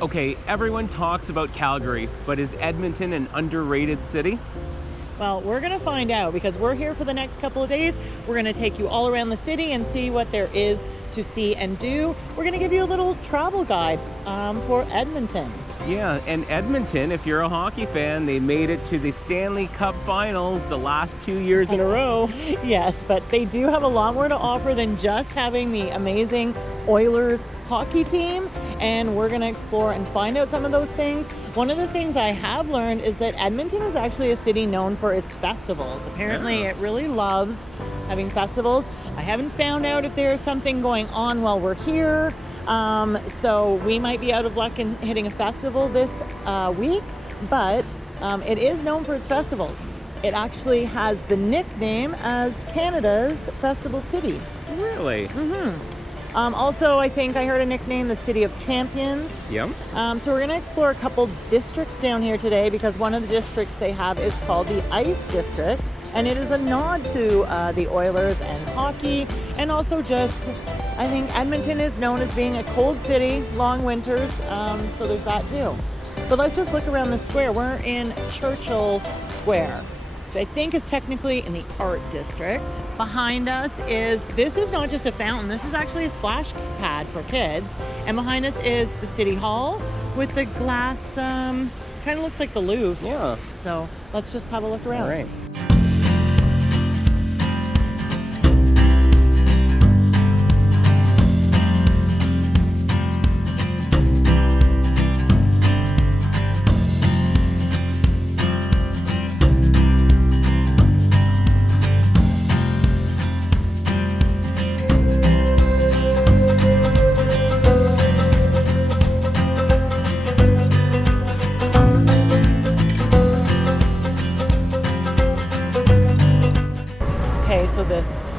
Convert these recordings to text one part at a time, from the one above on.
Okay, everyone talks about Calgary, but is Edmonton an underrated city? Well, we're going to find out because we're here for the next couple of days. We're going to take you all around the city and see what there is to see and do. We're going to give you a little travel guide for Edmonton. Yeah, and Edmonton, if you're a hockey fan, they made it to the Stanley Cup Finals the last 2 years in a row. Yes, but they do have a lot more to offer than just having the amazing Oilers hockey team, and we're going to explore and find out some of those things. One of the things I have learned is that Edmonton is actually a city known for its festivals. Apparently, it really loves having festivals. I haven't found out if there's something going on while we're here. So we might be out of luck in hitting a festival this week, but it is known for its festivals. It actually has the nickname as Canada's Festival City. Really? Mm-hmm. Also, I think I heard a nickname, the City of Champions. Yep. So we're going to explore a couple districts down here today because one of the districts they have is called the Ice District, and it is a nod to the Oilers and hockey, and also just, I think Edmonton is known as being a cold city, long winters, so there's that too. But let's just look around the square. We're in Churchill Square, which I think is technically in the art district. Behind us this is not just a fountain, this is actually a splash pad for kids. And behind us is the City Hall with the glass, kind of looks like the Louvre. Yeah. So let's just have a look around. All right.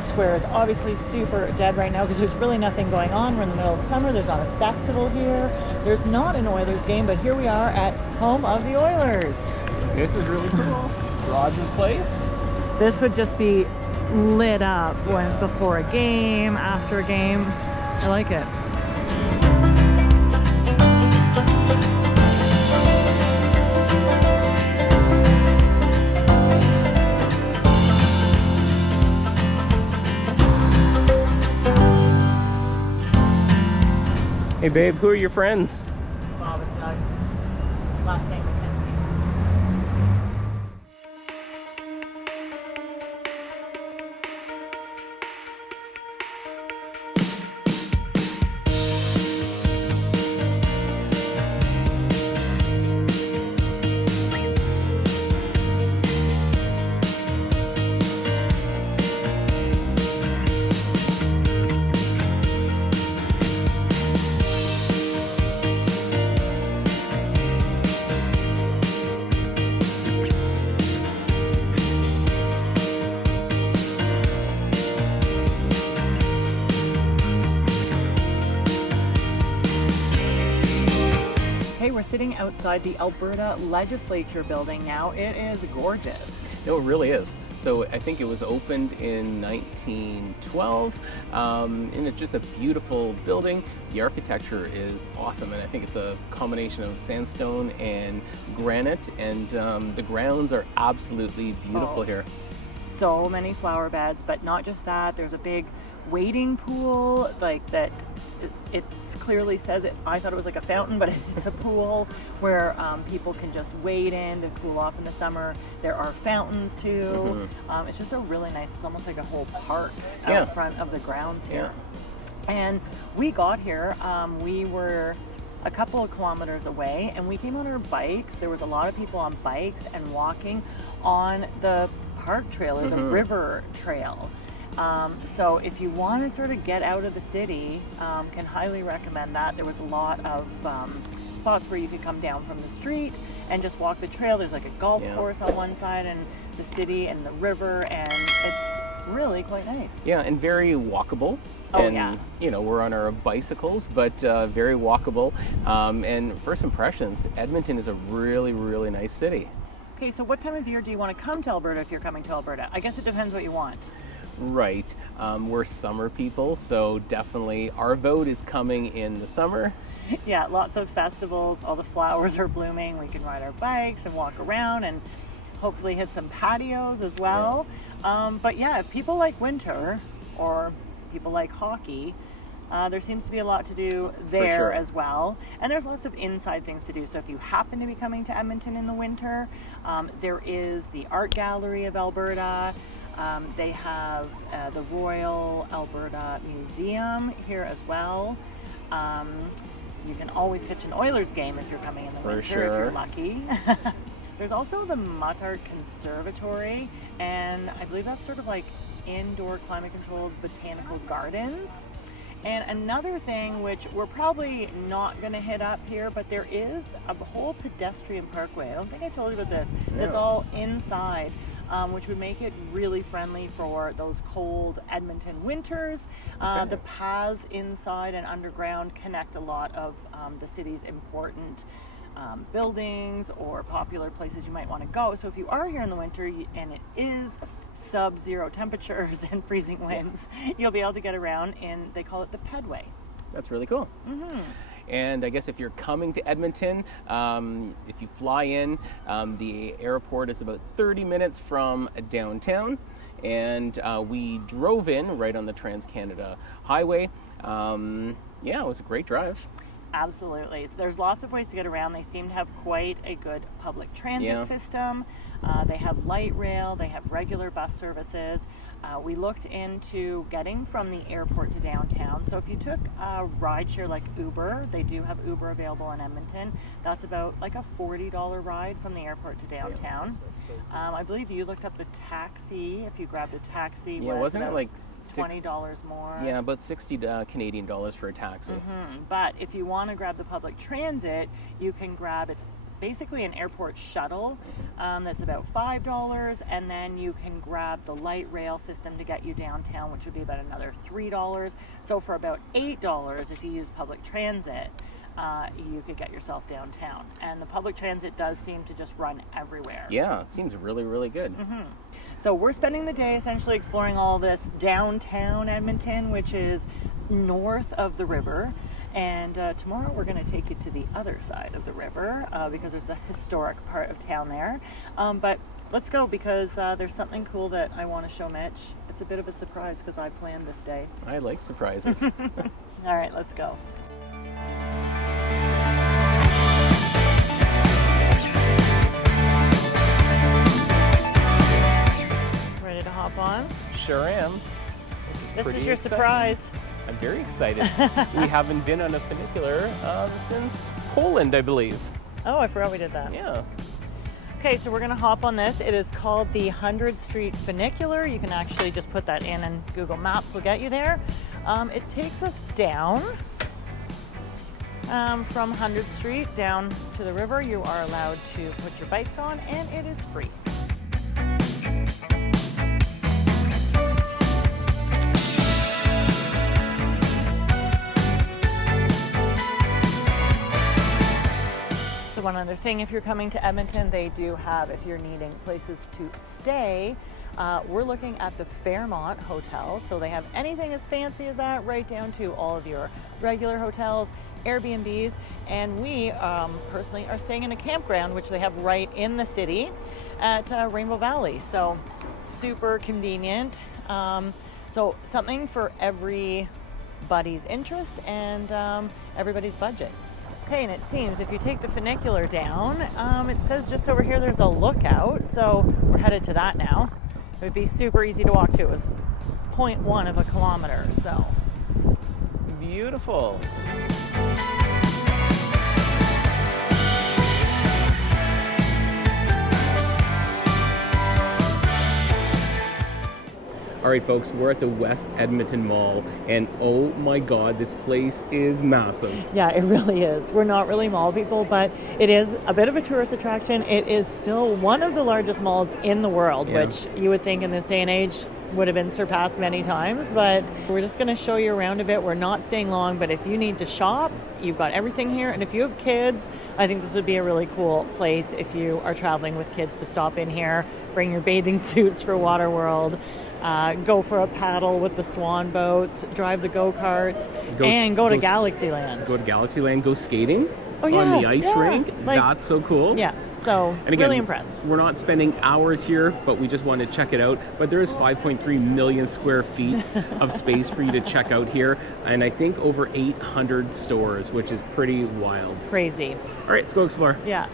Square is obviously super dead right now because there's really nothing going on. We're in the middle of summer. There's not a festival here. There's not an Oilers game, but here we are at home of the Oilers. This is really cool. Rogers Place. This would just be lit up before a game, after a game. I like it. Hey babe, who are your friends? Bob and Doug. Last name Mackenzie. We're sitting outside the Alberta Legislature building now. It is gorgeous. No, it really is. So I think it was opened in 1912, and it's just a beautiful building. The architecture is awesome, and I think it's a combination of sandstone and granite, and the grounds are absolutely beautiful here. So many flower beds, but not just that. There's a big wading pool, like that. It clearly says it. I thought it was like a fountain, but it's a pool where people can just wade in to cool off in the summer. There are fountains too. It's just a really nice. It's almost like a whole park out front of the grounds here. Yeah. And we got here. We were a couple of kilometers away, and we came on our bikes. There was a lot of people on bikes and walking on the park trail or the river trail. So if you want to sort of get out of the city, can highly recommend that. There was a lot of spots where you could come down from the street and just walk the trail. There's like a golf course on one side and the city and the river, and it's really quite nice. Yeah, and very walkable. Oh, and, yeah. You know, we're on our bicycles, but very walkable. And first impressions, Edmonton is a really, really nice city. Okay, so what time of year do you want to come to Alberta if you're coming to Alberta? I guess it depends what you want. Right. We're summer people, so definitely our vote is coming in the summer. Yeah, lots of festivals, all the flowers are blooming. We can ride our bikes and walk around and hopefully hit some patios as well. But yeah, if people like winter or people like hockey, there seems to be a lot to do there as well. And there's lots of inside things to do. So if you happen to be coming to Edmonton in the winter, there is the Art Gallery of Alberta. They have the Royal Alberta Museum here as well. You can always catch an Oilers game if you're coming in the winter, if you're lucky. There's also the Muttard Conservatory, and I believe that's sort of like indoor climate-controlled botanical gardens. And another thing, which we're probably not going to hit up here, but there is a whole pedestrian parkway. I don't think I told you about this. It's all inside, which would make it really friendly for those cold Edmonton winters. The paths inside and underground connect a lot of the city's important buildings or popular places you might want to go. So if you are here in the winter and it is sub-zero temperatures and freezing winds, you'll be able to get around in, they call it the Pedway. That's really cool. And I guess if you're coming to Edmonton, if you fly in, the airport is about 30 minutes from downtown. And we drove in right on the Trans-Canada Highway. Yeah, it was a great drive. Absolutely. There's lots of ways to get around. They seem to have quite a good public transit system. They have light rail, they have regular bus services. We looked into getting from the airport to downtown. So if you took a rideshare like Uber, they do have Uber available in Edmonton. That's about like a $40 ride from the airport to downtown. I believe you looked up the taxi. If you grabbed a taxi, wasn't it like $20 more? Yeah, about 60 Canadian dollars for a taxi. But if you want to grab the public transit, you can grab, it's basically an airport shuttle that's about $5, and then you can grab the light rail system to get you downtown, which would be about another $3. So for about $8, if you use public transit, you could get yourself downtown. And the public transit does seem to just run everywhere. Yeah, it seems really, really good. So we're spending the day essentially exploring all this downtown Edmonton, which is north of the river. And tomorrow we're going to take you to the other side of the river because there's a historic part of town there. But let's go because there's something cool that I want to show Mitch. It's a bit of a surprise because I planned this day. I like surprises. All right, let's go. Ready to hop on? Sure am. This is your surprise. I'm very excited. We haven't been on a funicular since Poland, I believe. Oh, I forgot we did that. Yeah. Okay, so we're going to hop on this. It is called the 100th Street Funicular. You can actually just put that in and Google Maps will get you there. It takes us down from 100th Street down to the river. You are allowed to put your bikes on and it is free. So one other thing, if you're coming to Edmonton, they do have, if you're needing places to stay, we're looking at the Fairmont Hotel. So they have anything as fancy as that, right down to all of your regular hotels, Airbnbs, and we personally are staying in a campground, which they have right in the city at Rainbow Valley. So super convenient. So something for everybody's interest and everybody's budget. Okay, and it seems if you take the funicular down, it says just over here there's a lookout, so we're headed to that now. It would be super easy to walk to. It was 0.1 of a kilometer, so. Beautiful. All right, folks, we're at the West Edmonton Mall, and oh my God, this place is massive. Yeah, it really is. We're not really mall people, but it is a bit of a tourist attraction. It is still one of the largest malls in the world, which you would think in this day and age would have been surpassed many times, but we're just going to show you around a bit. We're not staying long, but if you need to shop, you've got everything here. And if you have kids, I think this would be a really cool place if you are traveling with kids to stop in here, bring your bathing suits for Waterworld. go for a paddle with the swan boats, drive the go-karts, and go to Galaxyland. Go to Galaxyland, go skating on the ice rink. That's so cool. Yeah, so and again, really impressed. We're not spending hours here, but we just want to check it out. But there is 5.3 million square feet of space for you to check out here. And I think over 800 stores, which is pretty wild. Crazy. All right, let's go explore. Yeah.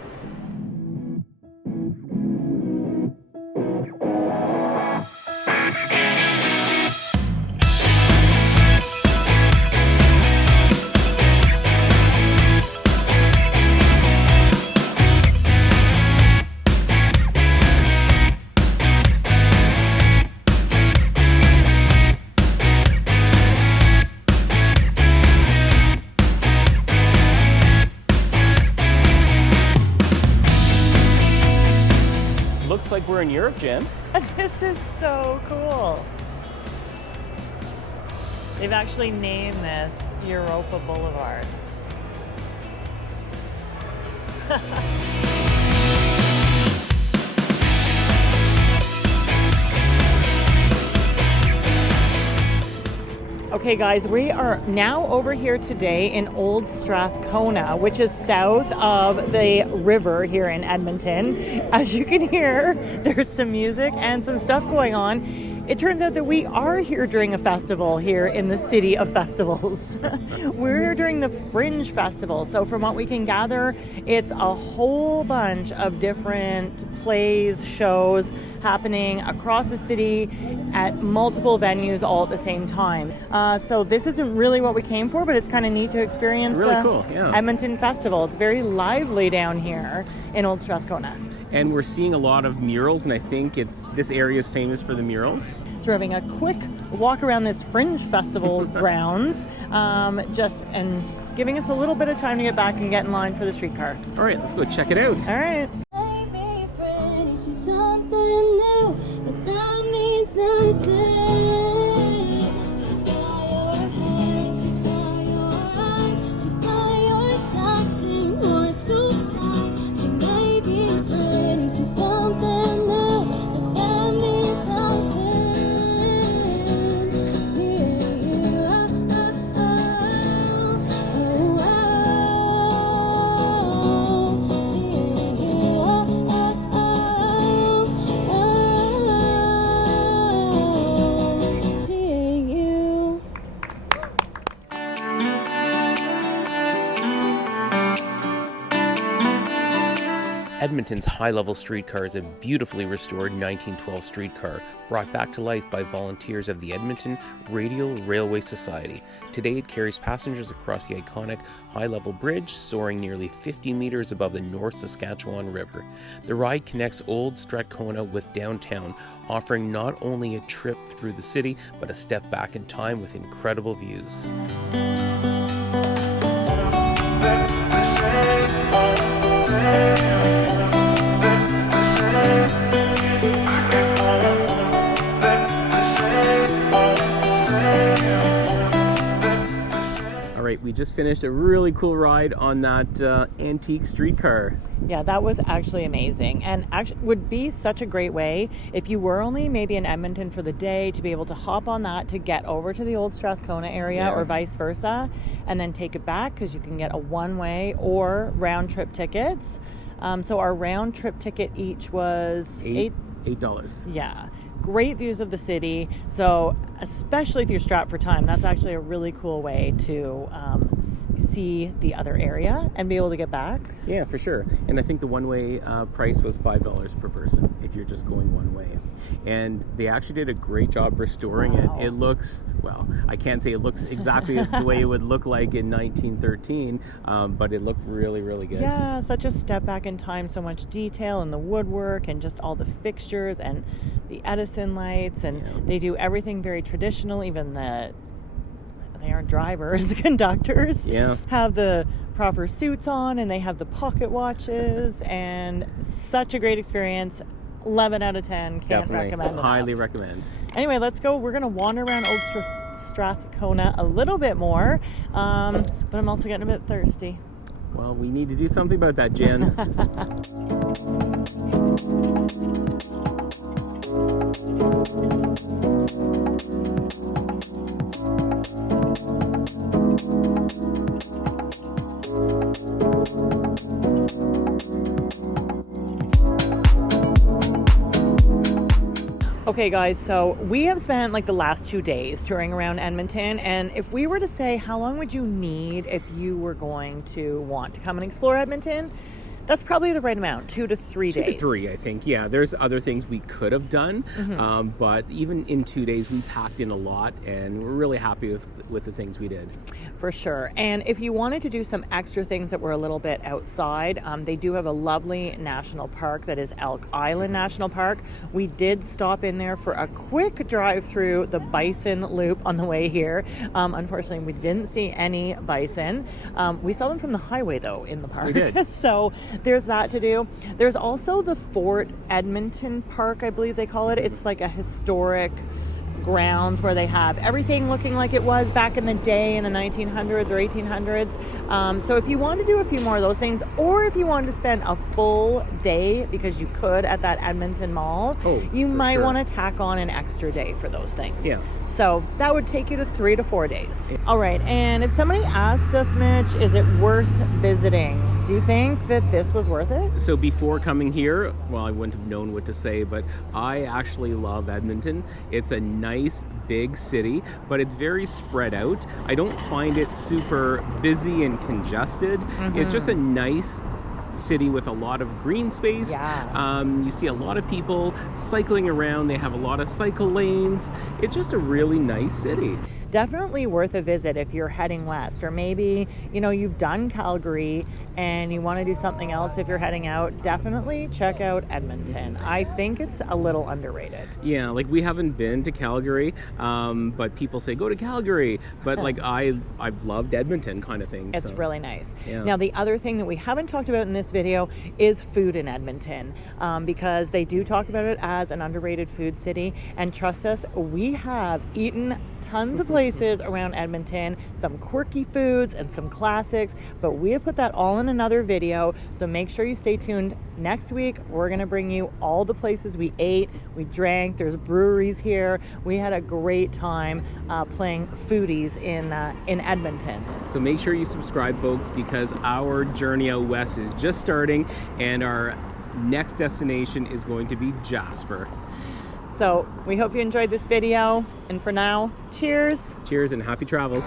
Looks like we're in Europe, Jen. This is so cool. They've actually named this Europa Boulevard. Okay guys, we are now over here today in Old Strathcona, which is south of the river here in Edmonton. As you can hear, there's some music and some stuff going on. It turns out that we are here during a festival here in the city of festivals. We're here during the Fringe Festival. So from what we can gather, it's a whole bunch of different plays, shows happening across the city at multiple venues all at the same time. So this isn't really what we came for, but it's kind of neat to experience really cool, yeah. Edmonton Festival. It's very lively down here in Old Strathcona. And we're seeing a lot of murals, and I think this area is famous for the murals. So we're having a quick walk around this Fringe Festival grounds, and giving us a little bit of time to get back and get in line for the streetcar. All right, let's go check it out. All right. Edmonton's High Level Streetcar is a beautifully restored 1912 streetcar brought back to life by volunteers of the Edmonton Radial Railway Society. Today it carries passengers across the iconic High Level Bridge, soaring nearly 50 meters above the North Saskatchewan River. The ride connects Old Strathcona with downtown, offering not only a trip through the city, but a step back in time with incredible views. We just finished a really cool ride on that antique streetcar. Yeah, that was actually amazing, and actually would be such a great way if you were only maybe in Edmonton for the day to be able to hop on that to get over to the Old Strathcona area, or vice versa, and then take it back, because you can get a one-way or round-trip tickets. So our round-trip ticket each was $8. Yeah. Great views of the city, so especially if you're strapped for time, that's actually a really cool way to see the other area and be able to get back. Yeah, for sure. And I think the one-way price was $5 per person if you're just going one way. And they actually did a great job restoring it. It looks, well, I can't say it looks exactly the way it would look like in 1913, but it looked really, really good. Yeah, such a step back in time, so much detail in the woodwork and just all the fixtures and the Edison lights, and they do everything very traditional. Even they aren't drivers, conductors have the proper suits on, and they have the pocket watches, and such a great experience. 11 out of 10. Can't recommend enough. Highly recommend. Anyway, let's go. We're going to wander around Old Strathcona a little bit more, but I'm also getting a bit thirsty. Well, we need to do something about that, Jen. Okay guys, so we have spent like the last 2 days touring around Edmonton, and if we were to say how long would you need if you were going to want to come and explore Edmonton, that's probably the right amount, 2 to 3 days. 2 to 3, I think. Yeah, there's other things we could have done, but even in 2 days, we packed in a lot, and we're really happy with the things we did. For sure. And if you wanted to do some extra things that were a little bit outside, they do have a lovely national park that is Elk Island National Park. We did stop in there for a quick drive through the bison loop on the way here. Unfortunately, we didn't see any bison. We saw them from the highway, though, in the park. We did. So there's that to do. There's also the Fort Edmonton Park, I believe they call it. It's like a historic grounds where they have everything looking like it was back in the day in the 1900s or 1800s. So if you want to do a few more of those things, or if you wanted to spend a full day, because you could at that Edmonton Mall, you might want to tack on an extra day for those things. Yeah. So that would take you to 3 to 4 days. All right, and if somebody asked us, Mitch, is it worth visiting? Do you think that this was worth it? So before coming here, well, I wouldn't have known what to say, but I actually love Edmonton. It's a nice, big city, but it's very spread out. I don't find it super busy and congested. It's just a nice city with a lot of green space. You see a lot of people cycling around. They have a lot of cycle lanes. It's just a really nice city. Definitely worth a visit if you're heading west, or maybe, you know, you've done Calgary and you want to do something else if you're heading out. Definitely check out Edmonton. I think it's a little underrated. Yeah, like we haven't been to Calgary, but people say go to Calgary, but like I've loved Edmonton kind of thing. It's really nice. Yeah. Now the other thing that we haven't talked about in this video is food in Edmonton, because they do talk about it as an underrated food city, and trust us, we have eaten tons of places around Edmonton, some quirky foods and some classics, but we have put that all in another video, so make sure you stay tuned. Next week we're going to bring you all the places we ate, we drank, there's breweries here. We had a great time playing foodies in Edmonton. So make sure you subscribe, folks, because our journey out west is just starting, and our next destination is going to be Jasper. So we hope you enjoyed this video, and for now, cheers. Cheers and happy travels.